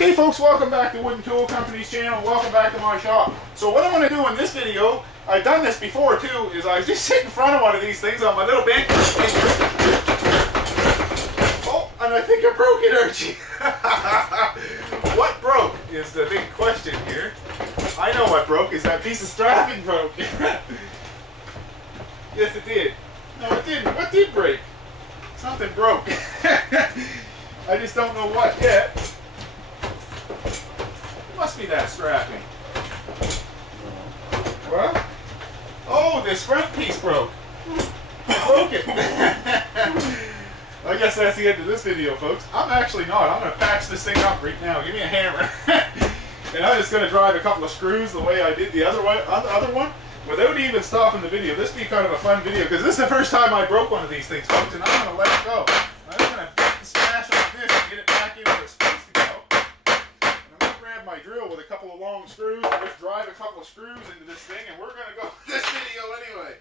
Okay folks, welcome back to Wooden Tool Company's channel. Welcome back to my shop. So what I'm going to do in this video, I've done this before too, is I just sit in front of one of these things on my little bench. And I think I broke it, Archie. What broke is the big question here. I know what broke, is that piece of strapping broke. Yes it did. No it didn't. What did break? Something broke. I just don't know what yet. Must be that strapping. What? Oh, this front piece broke. Broke it. I guess that's the end of this video, folks. I'm actually not. I'm going to patch this thing up right now. Give me a hammer. And I'm just going to drive a couple of screws the way I did the other one without even stopping the video. This will be kind of a fun video because this is the first time I broke one of these things, folks, and I'm going to let it go. I'm going to smash like this and get it back in where it's supposed to go. My drill with a couple of long screws and just drive a couple of screws into this thing, and we're going to go with this video anyway.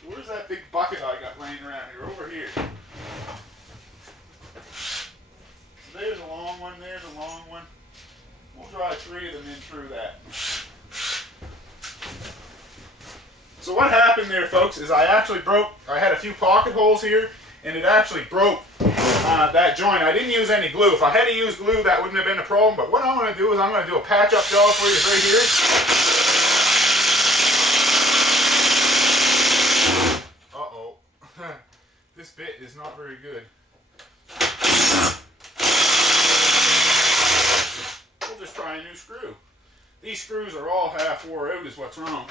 So where's that big bucket I got laying around here? Over here. So there's a long one, there's a long one. We'll drive 3 of them in through that. So what happened there, folks, is I actually broke, I had a few pocket holes here, and it actually broke that joint. I didn't use any glue. If I had to use glue, that wouldn't have been a problem. But what I'm going to do is I'm going to do a patch-up job for you right here. Uh-oh. This bit is not very good. We'll just try a new screw. These screws are all half wore out is what's wrong.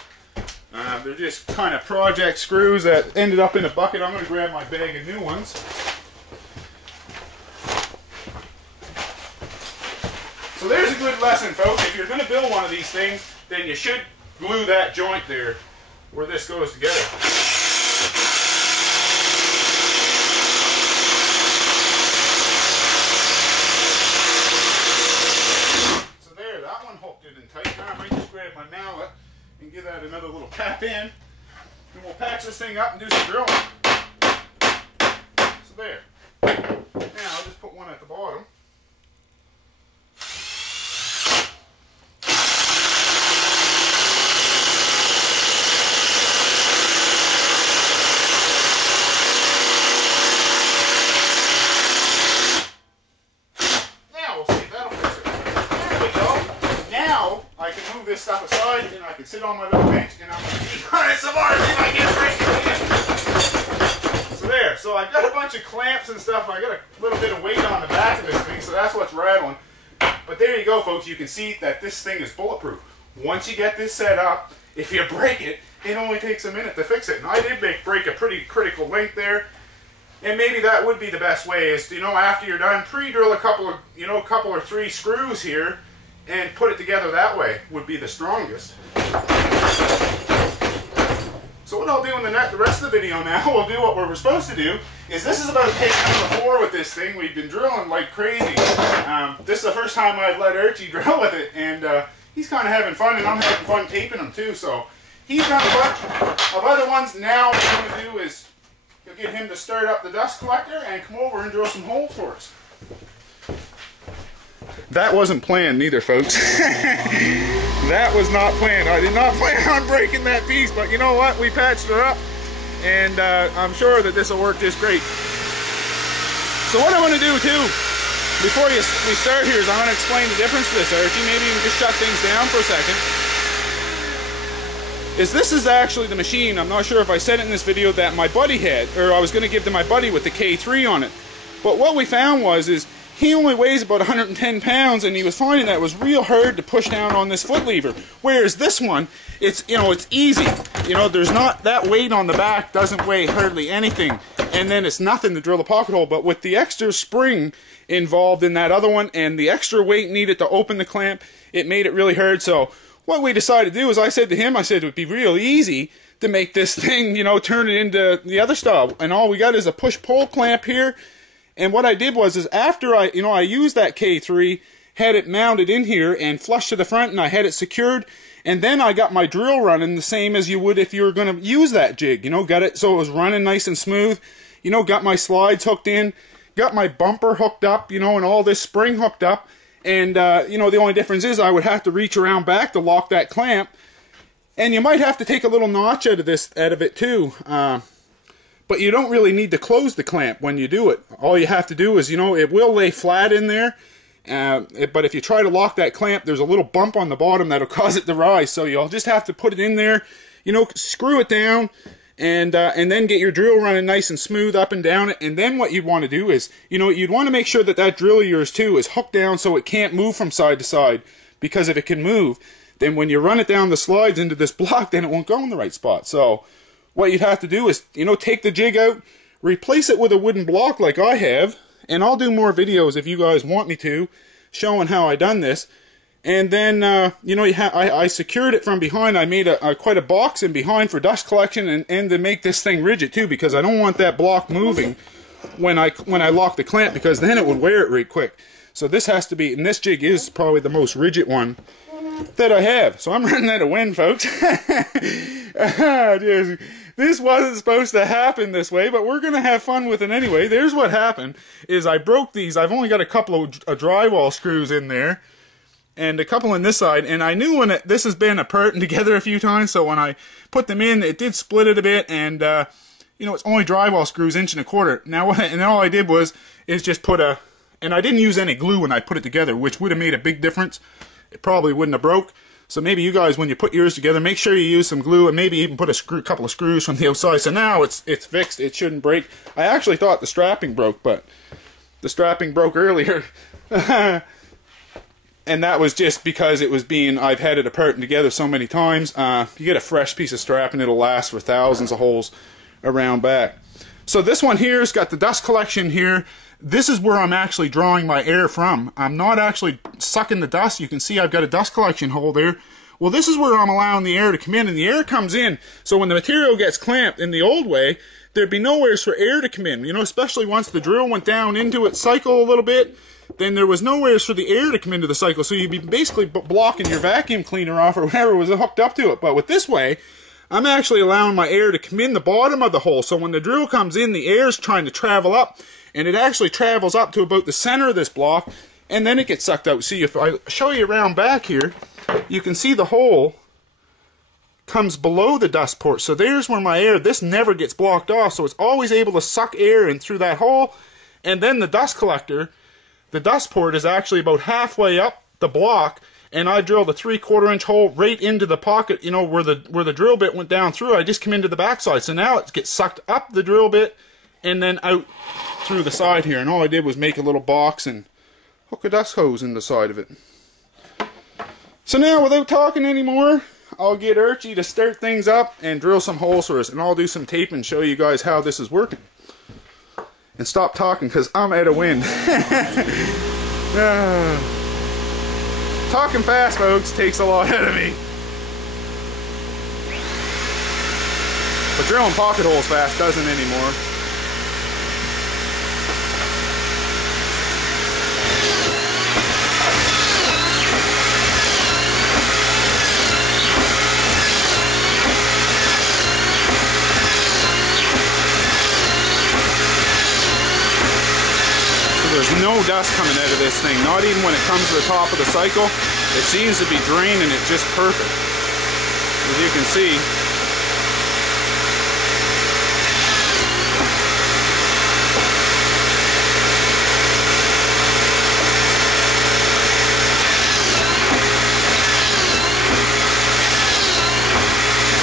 They're just kind of project screws that ended up in a bucket. I'm going to grab my bag of new ones. So there's a good lesson, folks. If you're going to build one of these things, then you should glue that joint there where this goes together. So there, that one hooked it in tight. Now I might just grab my mallet and give that another little tap in. And we'll patch this thing up and do some drilling. So there. Now I'll just put one at the bottom. This stuff aside, and I can sit on my little bench and I'm going to keep on it some more if I get break it. So there, so I've got a bunch of clamps and stuff. I got a little bit of weight on the back of this thing, so that's what's rattling. But there you go, folks. You can see that this thing is bulletproof. Once you get this set up, if you break it, it only takes a minute to fix it. And I did break a pretty critical link there. And maybe that would be the best way is, you know, after you're done, pre-drill a couple of, you know, a couple or 3 screws here and put it together that way would be the strongest. So what I'll do in the rest of the video now, we'll do what we're supposed to do, is this is about take number 4 with this thing. We've been drilling like crazy. This is the first time I've let Archie drill with it, and he's kind of having fun, and I'm having fun taping him too. So he's done a bunch of other ones. Now what I'm going to do is get him to start up the dust collector and come over and drill some holes for us. That wasn't planned neither, folks. That was not planned. I did not plan on breaking that piece, but you know what? We patched her up, and I'm sure that this will work just great. So what I want to do too, before we start here, is I'm going to explain the difference to this, Archie. Maybe you can just shut things down for a second. This is actually the machine, I'm not sure if I said it in this video, that my buddy had, or I was going to give to my buddy with the K3 on it. But what we found was, he only weighs about 110 pounds, and he was finding that it was real hard to push down on this foot lever. Whereas this one, it's, you know, it's easy. You know, there's not that weight on the back, doesn't weigh hardly anything, and then it's nothing to drill a pocket hole. But with the extra spring involved in that other one, and the extra weight needed to open the clamp, it made it really hard. So what we decided to do is, I said to him, I said it would be real easy to make this thing, you know, turn it into the other style. And all we got is a push-pull clamp here. And what I did was, after I used that K3, had it mounted in here and flush to the front, and I had it secured, and then I got my drill running the same as you would if you were going to use that jig. You know, got it so it was running nice and smooth. You know, got my slides hooked in, got my bumper hooked up, you know, and all this spring hooked up. And, you know, the only difference is I would have to reach around back to lock that clamp. And you might have to take a little notch out of it too. But you don't really need to close the clamp when you do it. All you have to do is, you know, it will lay flat in there. But if you try to lock that clamp, there's a little bump on the bottom that'll cause it to rise. So you'll just have to put it in there, you know, screw it down, and then get your drill running nice and smooth up and down it. And then what you'd want to do is, you know, you'd want to make sure that that drill of yours too is hooked down so it can't move from side to side. Because if it can move, then when you run it down the slides into this block, then it won't go in the right spot. So what you'd have to do is, you know, take the jig out, replace it with a wooden block like I have, and I'll do more videos if you guys want me to, showing how I done this. And then, you know, I secured it from behind. I made quite a box in behind for dust collection and to make this thing rigid too, because I don't want that block moving when I lock the clamp, because then it would wear it right quick. So this has to be, and this jig is probably the most rigid one that I have. So I'm running out of wind, folks. This wasn't supposed to happen this way, but we're gonna have fun with it anyway. There's what happened, is I broke these. I've only got a couple of drywall screws in there, and a couple on this side, and I knew when this has been apart and together a few times, so when I put them in, it did split it a bit, and you know, it's only drywall screws, 1.25 inches. Now, and all I did is just put and I didn't use any glue when I put it together, which would have made a big difference. It probably wouldn't have broke. So maybe you guys, when you put yours together, make sure you use some glue, and maybe even put a couple of screws from the outside. So now it's fixed. It shouldn't break. I actually thought the strapping broke, but the strapping broke earlier. And that was just because I've had it apart and together so many times. You get a fresh piece of strap and it'll last for thousands of holes around back. So this one here has got the dust collection here. This is where I'm actually drawing my air from. I'm not actually sucking the dust. You can see I've got a dust collection hole there. Well, this is where I'm allowing the air to come in, and the air comes in. So when the material gets clamped in the old way, there'd be nowhere for air to come in. You know, especially once the drill went down into its cycle a little bit, then there was nowhere for the air to come into the cycle. So you'd be basically blocking your vacuum cleaner off or whatever was hooked up to it. But with this way, I'm actually allowing my air to come in the bottom of the hole. So when the drill comes in, the air's trying to travel up, and it actually travels up to about the center of this block, and then it gets sucked out. See, if I show you around back here, you can see the hole comes below the dust port. So there's where my air, this never gets blocked off, so it's always able to suck air in through that hole. And then the dust collector, the dust port is actually about halfway up the block, and I drilled a 3/4 inch hole right into the pocket, you know, where the drill bit went down through. I just come into the backside. So now it gets sucked up the drill bit and then out through the side here. And all I did was make a little box and hook a dust hose in the side of it. So now, without talking anymore, I'll get Archie to start things up and drill some holes for us, and I'll do some tape and show you guys how this is working. And stop talking, because I'm out of wind. Talking fast, folks, takes a lot out of me. But drilling pocket holes fast doesn't anymore. There's no dust coming out of this thing, not even when it comes to the top of the cycle. It seems to be draining it just perfect, as you can see.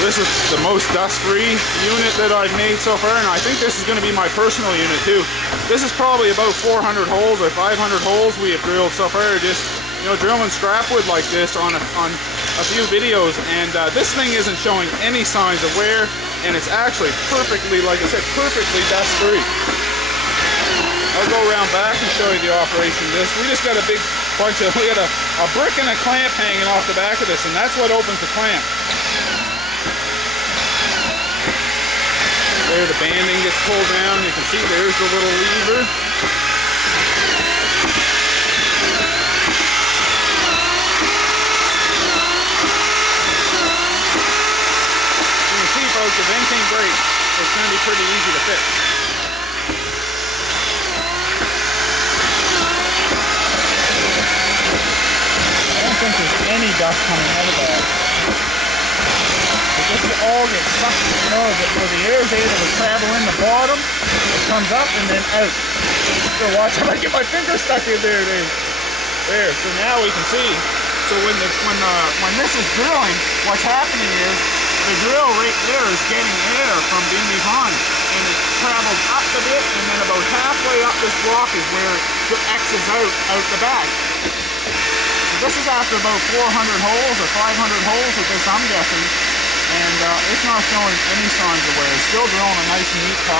This is the most dust-free unit that I've made so far, and I think this is going to be my personal unit too. This is probably about 400 holes or 500 holes we have drilled so far, just, you know, drilling scrap wood like this on a few videos, and this thing isn't showing any signs of wear, and it's actually perfectly, like I said, perfectly dust-free. I'll go around back and show you the operation of this. We just got a big bunch of, we got a brick and a clamp hanging off the back of this, and that's what opens the clamp. There, the banding gets pulled down. You can see there's the little lever. You can see, folks, if anything breaks, it's going to be pretty easy to fix. dust coming out of that. But this will all get sucked, you know, where the air is able to travel in the bottom, it comes up and then out. So watch, I might get my finger stuck in there, Dave. There, so now we can see. So when this is drilling, what's happening is the drill right there is getting air from in behind, and it travels up a bit, and then about halfway up this block is where it exits out the back. This is after about 400 holes or 500 holes with this, I'm guessing, and it's not showing any signs of wear. It's still drilling a nice neat top.